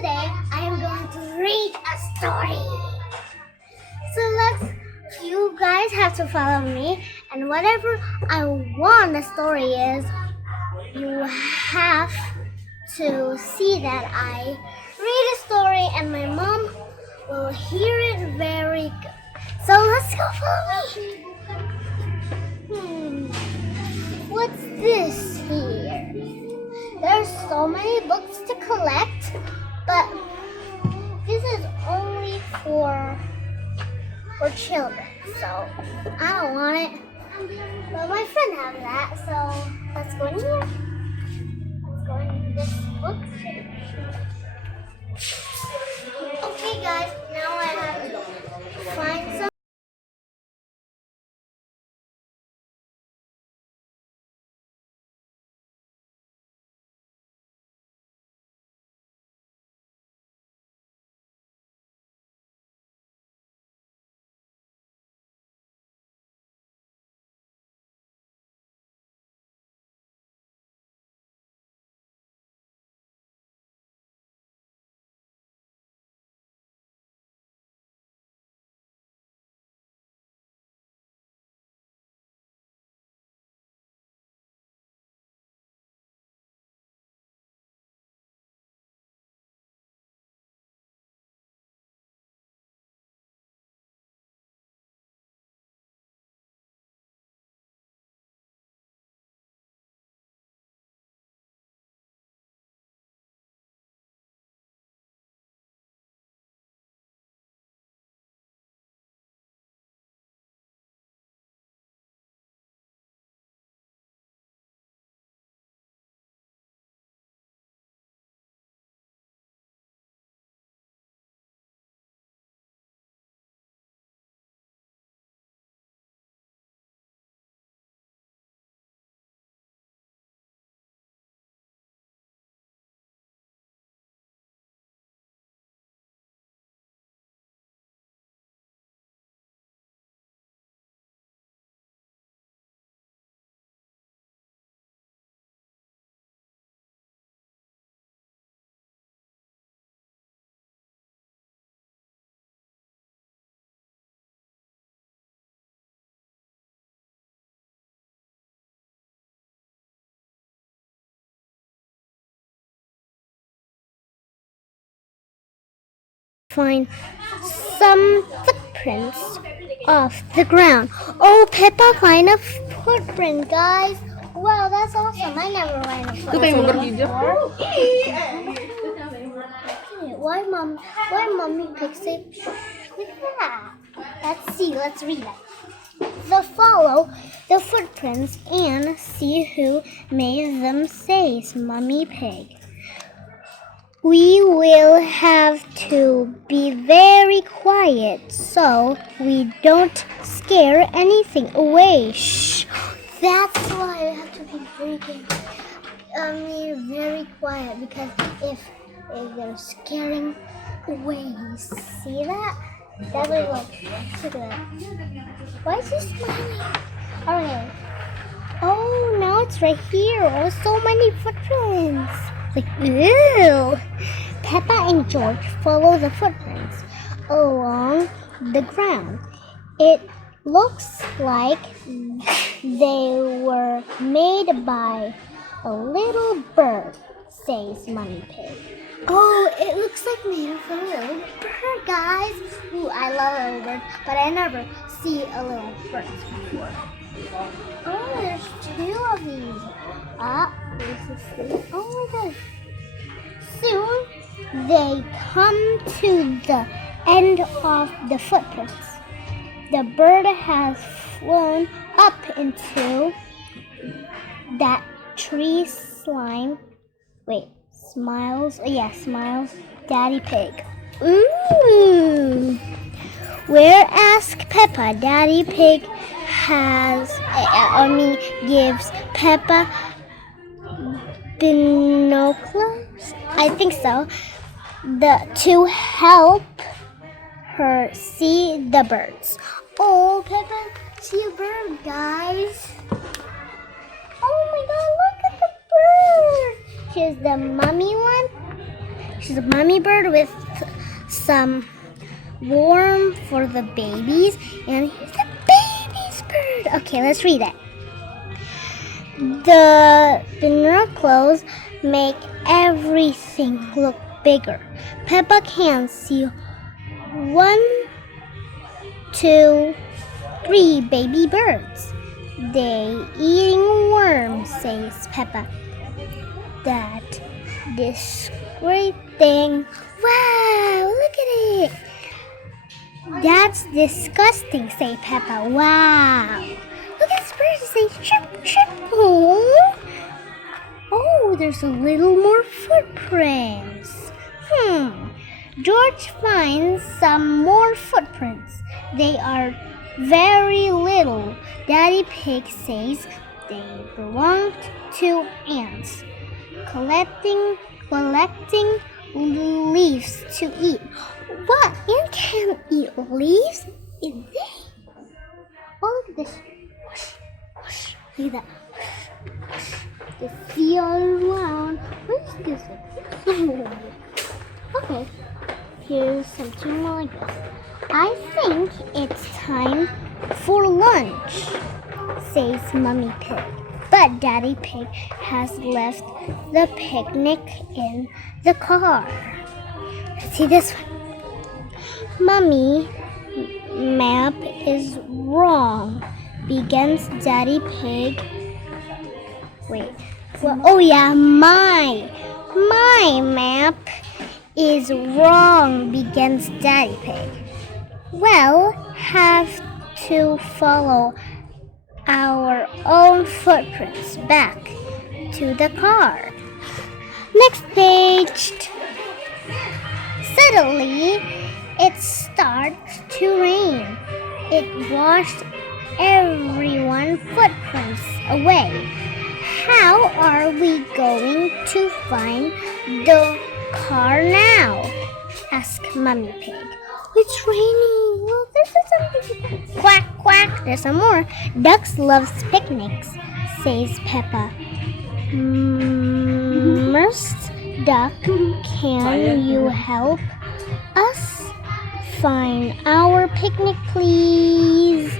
today I am going to read a story. So you guys have to follow me, and whatever I want the story is, you have to see that I read a story and my mom will hear it very good. So let's go follow me. What's this here? There's so many books to collect, but this is only for children, so I don't want it. But my friend has that, so let's go in here. Let's go in this book. Okay, guys, now I have to find some. Find some footprints off the ground. Oh, Peppa find a footprint, guys. Wow, that's awesome. I never find a footprint before. Why mommy picks it like that? Let's see, let's read it. So follow the footprints and see who made them, says Mummy Pig. We will have to be very quiet so we don't scare anything away. Shh. That's why I have to be very quiet, because if they're scaring away, see that? That's what look at that. Why is he smiling? Alright. Oh, now it's right here. Oh, so many footprints. Like, ew! Peppa and George follow the footprints along the ground. It looks like they were made by a little bird, says Mummy Pig. Oh, it looks like made of a little bird, guys. Ooh, I love a little bird, but I never see a little bird before. Oh, there's two of these. Oh my gosh. Soon they come to the end of the footprints. The bird has flown up into that tree. Smiles Daddy Pig. Ooh. Where, ask Peppa. Daddy Pig gives Peppa binoculars, I think so, to help her see the birds. Oh, Peppa, see a bird, guys. Oh my God, look at the bird. Here's the mummy one. She's a mommy bird with some warm for the babies, and here's the baby's bird. Okay, let's read it. The binoculars make everything look bigger. Peppa can see 1, 2, 3 baby birds. They eating worms, says Peppa. That this great thing. Wow, look at it. That's disgusting, say Peppa. Wow. Look at this bird. It says chirp, chirp. Oh, there's a little more footprints. George finds some more footprints. They are very little. Daddy Pig says they belonged to ants, collecting leaves to eat. What? Ant can eat leaves? Is they? Oh, look at this. Look at that. The sea all around. What is this? Okay. Here's something more like this. I think it's time for lunch, says Mummy Pig. But Daddy Pig has left the picnic in the car. Let's see this one. Mummy map is wrong, begins Daddy Pig. Wait. Well, oh yeah, my map is wrong, begins Daddy Pig. Well, have to follow our own footprints back to the car. Next page. Suddenly, it starts to rain. It washed everyone's footprints away. How are we going to find the car now? Asked Mummy Pig. It's raining. Well, there's something. Quack, quack. There's some more. Ducks loves picnics, says Peppa. Must Duck, can you help us find our picnic, please?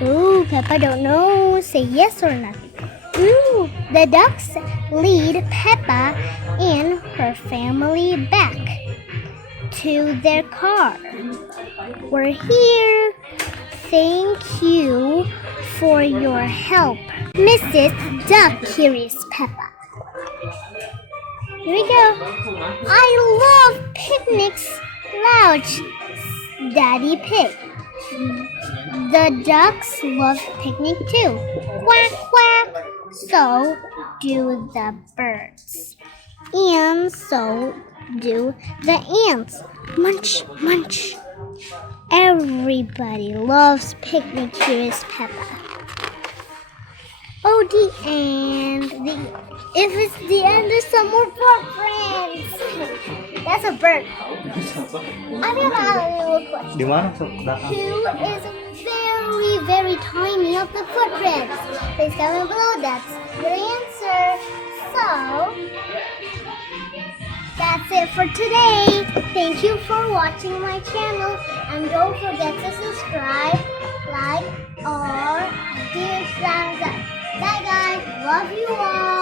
Ooh, Peppa don't know. Say yes or nothing. Ooh, the ducks lead Peppa and her family back to their car. We're here. Thank you for your help, Mrs. Duck. Here is Peppa. Here we go. I love picnics, lounge Daddy Pig. The ducks love picnic too. Quack, quack. So do the birds. And so do the ants. Munch, munch. Everybody loves picnic. Here is Peppa. Oh, the end. If it's the end, there's some more footprints. That's a bird. I don't know a question. Who is very, very tiny of the footprints? Please comment below. That's your answer. So, that's it for today. Thank you for watching my channel. And don't forget to subscribe, like, or give thumbs up. Bye guys. Love you all.